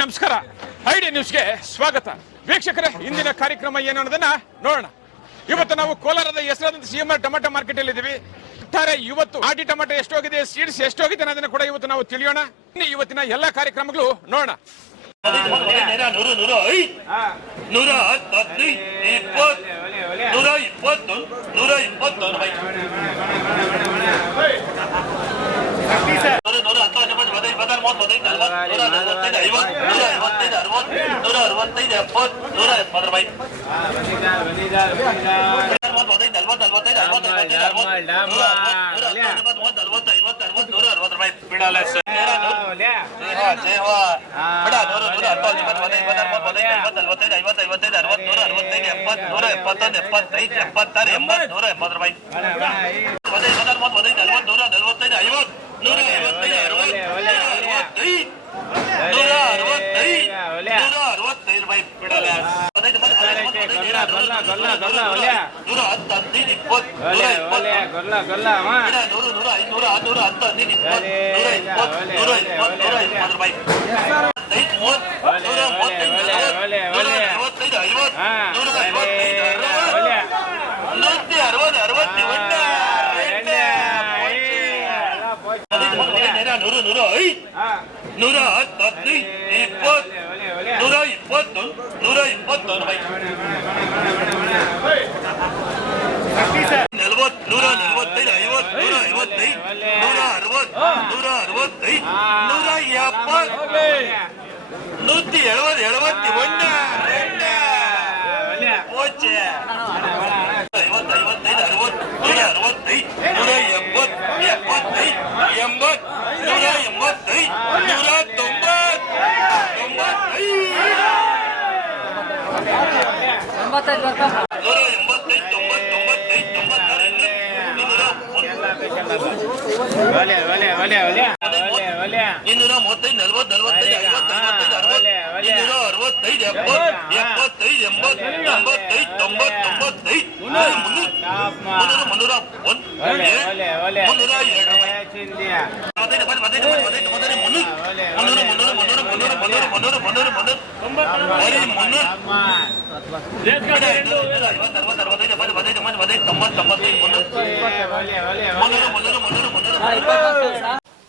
ನಮಸ್ಕಾರ. ಐಡಿಯಾ ನ್ಯೂಸ್ಗೆ ಸ್ವಾಗತ. ವೀಕ್ಷಕರೇ, ಇಂದಿನ ಕಾರ್ಯಕ್ರಮ ಏನು ಅನ್ನೋದನ್ನ ನೋಡೋಣ. ಇವತ್ತು ನಾವು ಕೋಲಾರದ ಹೆಸರಾದಂತ ಸಿಎಂಆರ್ ಟೊಮೆಟೊ ಮಾರ್ಕೆಟ್ ಅಲ್ಲಿ ಇದ್ದೀವಿ. ಇವತ್ತು ಆಟಿ ಟೊಮೆಟೊ ಎಷ್ಟೋಗಿದೆ, ಸೀಡ್ಸ್ ಎಷ್ಟೋಗಿದೆ ಅನ್ನೋದನ್ನ ಕೂಡ ಇವತ್ತು ನಾವು ತಿಳಿಯೋಣ. ಇವತ್ತಿನ ಎಲ್ಲಾ ಕಾರ್ಯಕ್ರಮಗಳು ನೋಡೋಣ.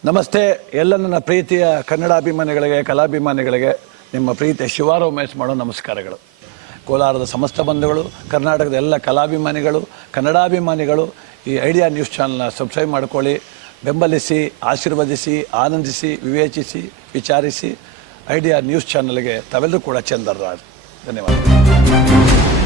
ನಮಸ್ತೆ. ಎಲ್ಲ ನನ್ನ ಪ್ರೀತಿಯ ಕನ್ನಡಾಭಿಮಾನಿಗಳಿಗೆ, ಕಲಾಭಿಮಾನಿಗಳಿಗೆ ನಿಮ್ಮ ಪ್ರೀತಿಯ ಶಿವಾರಾವ್ ಮೇಸ್ ಮಾಡೋ ನಮಸ್ಕಾರಗಳು. ಕೋಲಾರದ ಸಮಸ್ತ ಬಂಧುಗಳು, ಕರ್ನಾಟಕದ ಎಲ್ಲ ಕಲಾಭಿಮಾನಿಗಳು, ಕನ್ನಡಾಭಿಮಾನಿಗಳು ಈ ಐಡಿಯಾ ನ್ಯೂಸ್ ಚಾನಲ್ನ ಸಬ್ಸ್ಕ್ರೈಬ್ ಮಾಡ್ಕೊಳ್ಳಿ, ಬೆಂಬಲಿಸಿ, ಆಶೀರ್ವದಿಸಿ, ಆನಂದಿಸಿ, ವಿವೇಚಿಸಿ, ವಿಚಾರಿಸಿ. ಐಡಿಯಾ ನ್ಯೂಸ್ ಚಾನಲ್ಗೆ ತಾವೆಲ್ಲರೂ ಕೂಡ ಚಂದರ್ರಾಜ್. ಧನ್ಯವಾದ.